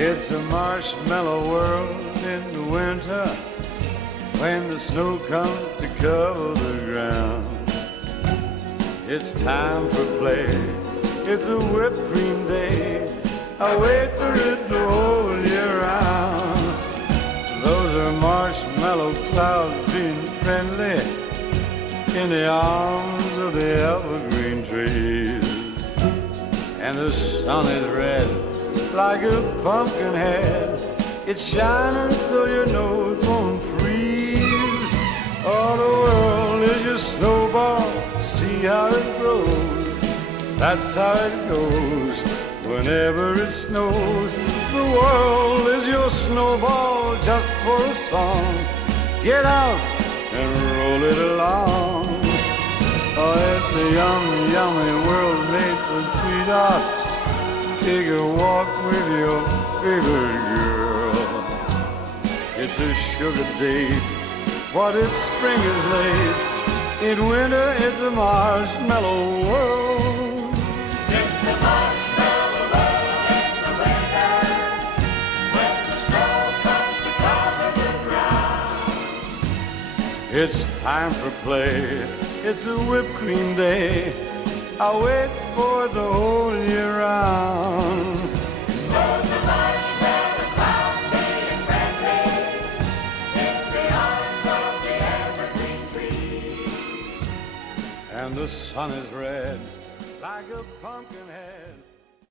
It's a marshmallow world in the winter when the snow comes to cover the ground. It's time for play, it's a whipped cream day. I wait for it the whole year round. Those are marshmallow clouds being friendly in the arms of the evergreen trees. And the sun is red like a pumpkin head. It's shining so your nose won't freeze. Oh, the world is your snowball, see how it grows. That's how it goes whenever it snows. The world is your snowball just for a song. Get out and roll it along. Oh, it's a yummy, yummy world made for sweethearts. Take a walk with your favorite girl. It's a sugar date. What if spring is late? In winter, it's a marshmallow world. It's a marshmallow world in the winter, when the snow comes to cover the ground. It's time for play. It's a whipped cream day. I wait for it the whole year round. Those are marshmallow clouds being friendly in the arms of the evergreen trees. And the sun is red like a pumpkin head.